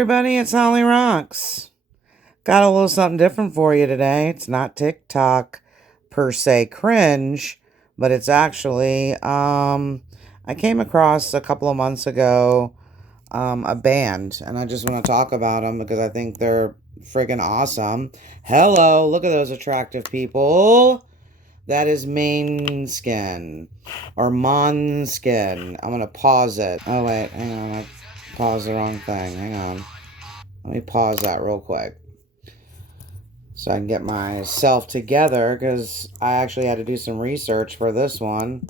Everybody, it's Holly Rocks. Got a little something different for you today. It's not TikTok per se cringe, but it's actually I came across a couple of months ago a band, and I just want to talk about them because I think they're friggin' awesome. Hello, look at those attractive people. That is MANESKIN or MONSKIN. I'm gonna pause it. Oh wait, hang on, I paused the wrong thing. Hang on. Let me pause that real quick so I can get myself together because I actually had to do some research for this one.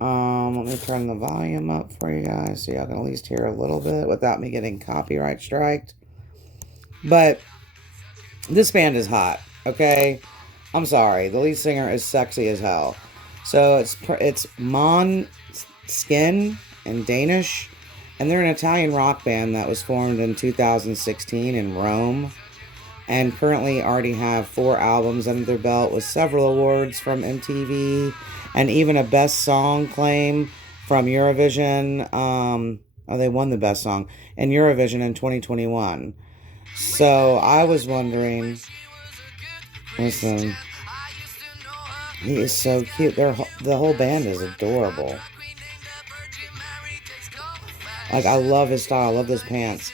Let me turn the volume up for you guys so y'all can at least hear a little bit without me getting copyright striked. But this band is hot, okay? I'm sorry. The lead singer is sexy as hell. So it's MONSKIN in Danish. And they're an Italian rock band that was formed in 2016 in Rome. And currently already have 4 albums under their belt with several awards from MTV. And even a Best Song claim from Eurovision. They won the Best Song in Eurovision in 2021. So I was wondering... Listen. He is so cute. The whole band is adorable. Like, I love his style. I love those pants.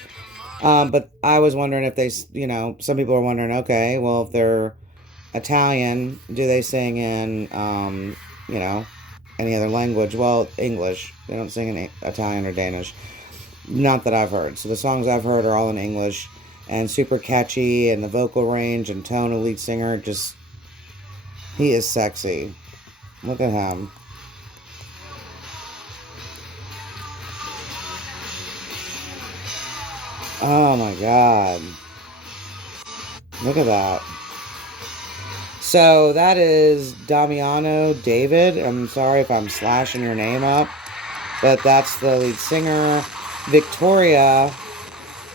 But I was wondering if they, some people are wondering, okay, well, if they're Italian, do they sing in, any other language? Well, English. They don't sing in Italian or Danish. Not that I've heard. So the songs I've heard are all in English and super catchy, and the vocal range and tone of lead singer just, he is sexy. Look at him. Oh my god. Look at that. So that is Damiano David. I'm sorry if I'm slashing your name up, but that's the lead singer. Victoria,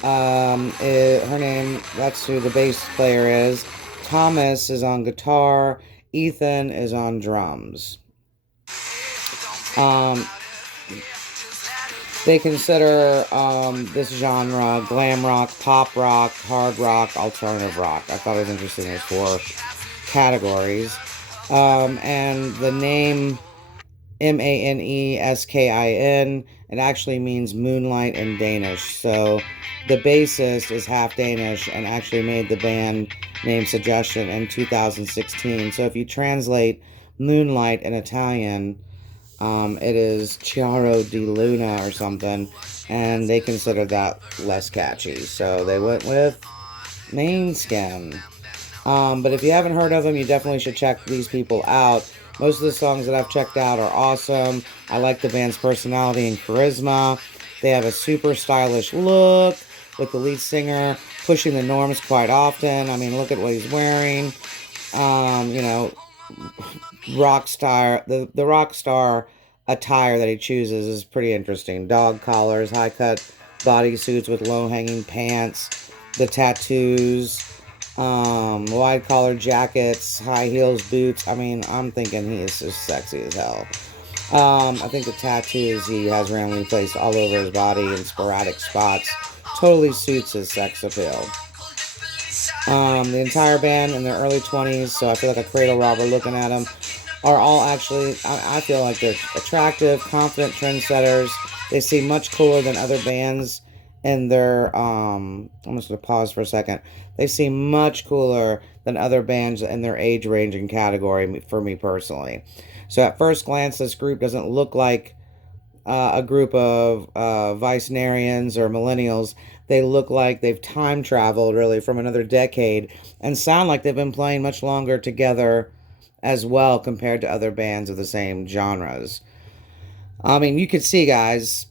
her name, that's who the bass player is. Thomas is on guitar. Ethan is on drums. They consider this genre glam rock, pop rock, hard rock, alternative rock. I thought it was interesting. There's 4 categories. And the name MANESKIN, it actually means moonlight in Danish. So the bassist is half Danish and actually made the band name suggestion in 2016. So if you translate moonlight in Italian, it is Chiaro di Luna or something, and they consider that less catchy. So they went with MANESKIN. But if you haven't heard of them, you definitely should check these people out. Most of the songs that I've checked out are awesome. I like the band's personality and charisma. They have a super stylish look, with the lead singer pushing the norms quite often. I mean, look at what he's wearing. Rock star, the rock star attire that he chooses is pretty interesting. Dog collars, high cut bodysuits with low hanging pants, the tattoos, wide collar jackets, high heels, boots. I mean, I'm thinking he is just sexy as hell. I think the tattoos he has randomly placed all over his body in sporadic spots totally suits his sex appeal. The entire band in their early 20s, so I feel like a cradle robber looking at them, are all actually, I feel like they're attractive, confident trendsetters. They seem much cooler than other bands in their, I'm just going to pause for a second. They seem much cooler than other bands in their age range and category for me personally. So at first glance, this group doesn't look like a group of Vicenarians or millennials. They look like they've time traveled really from another decade and sound like they've been playing much longer together as well compared to other bands of the same genres. I mean, you could see, guys,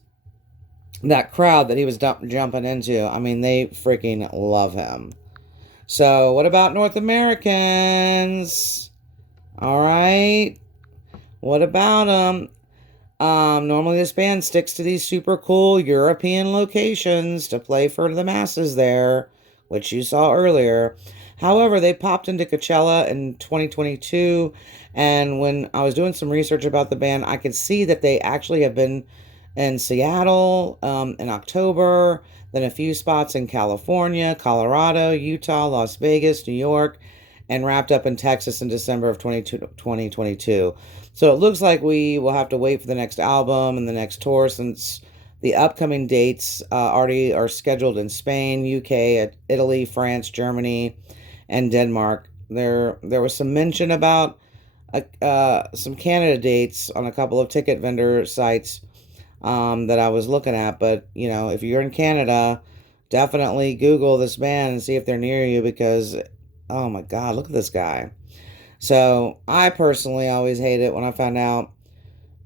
that crowd that he was jumping into, I mean, they freaking love him. So what about North Americans? All right. What about them? Normally this band sticks to these super cool European locations to play for the masses there, which you saw earlier. However, they popped into Coachella in 2022, and when I was doing some research about the band, I could see that they actually have been in Seattle in October. then a few spots in California, Colorado, Utah, Las Vegas, New York, and wrapped up in Texas in December of 2022. So it looks like we will have to wait for the next album and the next tour, since the upcoming dates already are scheduled in Spain, UK, Italy, France, Germany, and Denmark. There was some mention about some Canada dates on a couple of ticket vendor sites that I was looking at. But, if you're in Canada, definitely Google this band and see if they're near you, because, oh my God, look at this guy. So I personally always hate it when I find out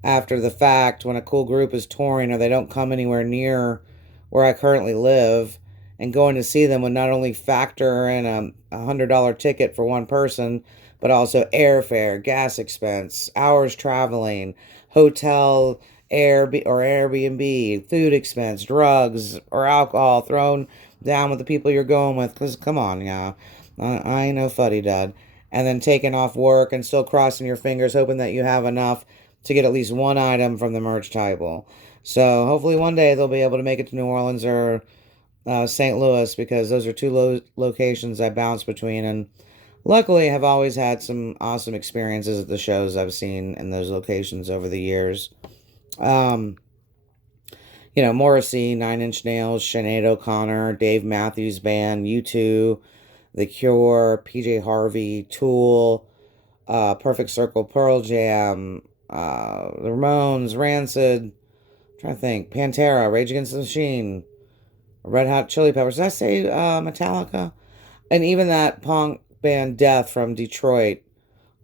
after the fact when a cool group is touring or they don't come anywhere near where I currently live, and going to see them would not only factor in a $100 ticket for one person, but also airfare, gas expense, hours traveling, hotel, Airbnb, food expense, drugs, or alcohol thrown down with the people you're going with. Because, come on, yeah, I ain't no fuddy-dud. And then taking off work and still crossing your fingers, hoping that you have enough to get at least one item from the merch table. So hopefully one day they'll be able to make it to New Orleans or St. Louis, because those are two locations I bounce between, and luckily have always had some awesome experiences at the shows I've seen in those locations over the years. Morrissey, Nine Inch Nails, Sinead O'Connor, Dave Matthews Band, U2, The Cure, PJ Harvey, Tool, Perfect Circle, Pearl Jam, The Ramones, Rancid, I'm trying to think, Pantera, Rage Against the Machine, Red Hot Chili Peppers. Did I say Metallica? And even that punk band Death from Detroit,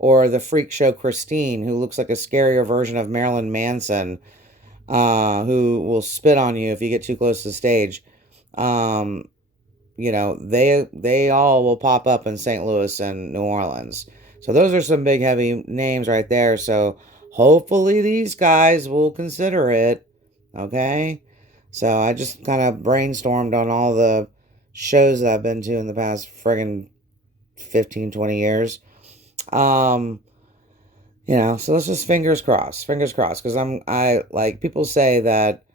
or the freak show Christine, who looks like a scarier version of Marilyn Manson, who will spit on you if you get too close to the stage. They all will pop up in St. Louis and New Orleans. So those are some big heavy names right there. So hopefully these guys will consider it. Okay? So I just kind of brainstormed on all the shows that I've been to in the past friggin' 15, 20 years. So let's just fingers crossed, because I like, people say that,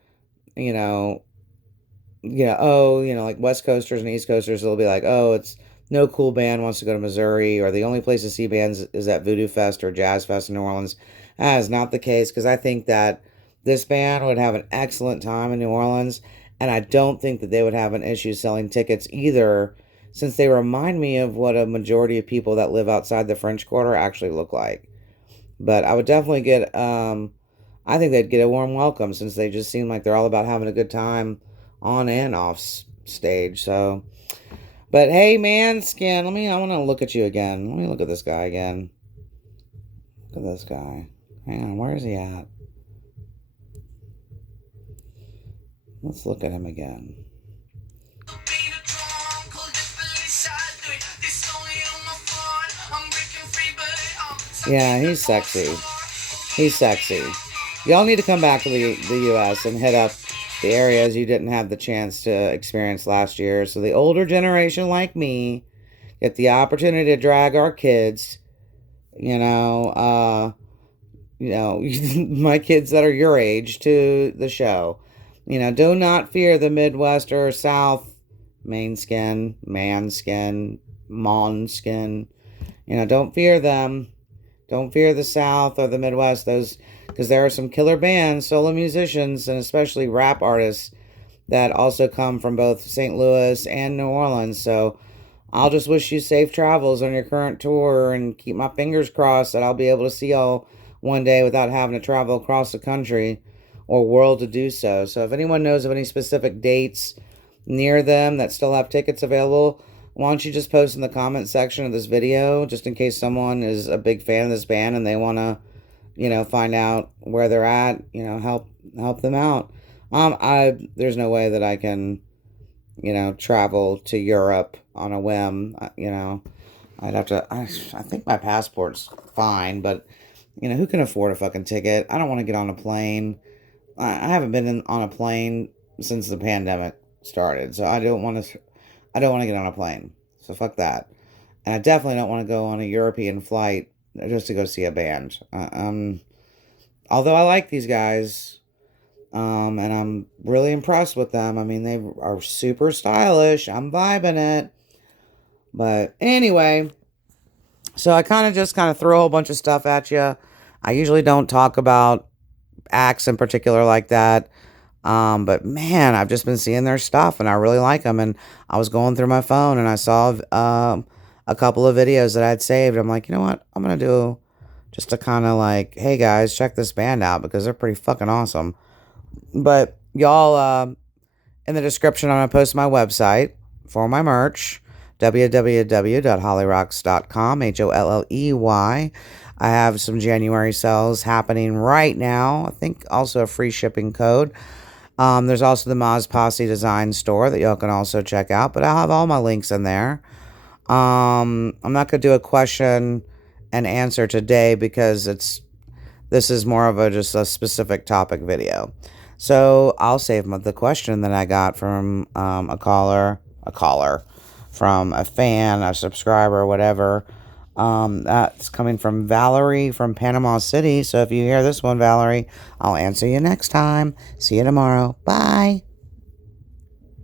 like West Coasters and East Coasters, they'll be like, oh, it's no cool band wants to go to Missouri, or the only place to see bands is at Voodoo Fest or Jazz Fest in New Orleans. That is not the case, because I think that this band would have an excellent time in New Orleans, and I don't think that they would have an issue selling tickets either, since they remind me of what a majority of people that live outside the French Quarter actually look like. But I would definitely I think they'd get a warm welcome, since they just seem like they're all about having a good time on and off stage. So, but hey, Maneskin, I want to look at you again. Let me look at this guy again. Look at this guy. Hang on, where is he at? Let's look at him again. Yeah, he's sexy. He's sexy. Y'all need to come back to the U.S. and hit up the areas you didn't have the chance to experience last year. So the older generation like me get the opportunity to drag our kids, my kids that are your age, to the show. Do not fear the Midwest or South manskin, monskin. Don't fear them. Don't fear the South or the Midwest, because there are some killer bands, solo musicians, and especially rap artists that also come from both St. Louis and New Orleans. So I'll just wish you safe travels on your current tour, and keep my fingers crossed that I'll be able to see y'all one day without having to travel across the country or world to do so. So if anyone knows of any specific dates near them that still have tickets available, why don't you just post in the comment section of this video, just in case someone is a big fan of this band and they want to, find out where they're at, help them out. There's no way that I can, travel to Europe on a whim. I'd have to, I think my passport's fine, but, who can afford a fucking ticket? I don't want to get on a plane. I haven't been on a plane since the pandemic started, so I don't want to get on a plane. So fuck that. And I definitely don't want to go on a European flight just to go see a band. Although I like these guys, And I'm really impressed with them. I mean, they are super stylish. I'm vibing it. But anyway, so I just kind of throw a whole bunch of stuff at you. I usually don't talk about acts in particular like that. But man, I've just been seeing their stuff and I really like them. And I was going through my phone and I saw a couple of videos that I'd saved. I'm like, you know what? I'm going to do just to kind of like, hey guys, check this band out because they're pretty fucking awesome. But y'all, in the description, I'm going to post my website for my merch, www.holleyrocks.com, HOLLEY. I have some January sales happening right now. I think also a free shipping code. There's also the MOZPOSSE design store that y'all can also check out, but I'll have all my links in there. I'm not going to do a question and answer today because this is more of just a specific topic video. So I'll save the question that I got from a caller, from a fan, a subscriber, whatever. That's coming from Valerie from Panama City. So if you hear this one, Valerie, I'll answer you next time. See you tomorrow. Bye.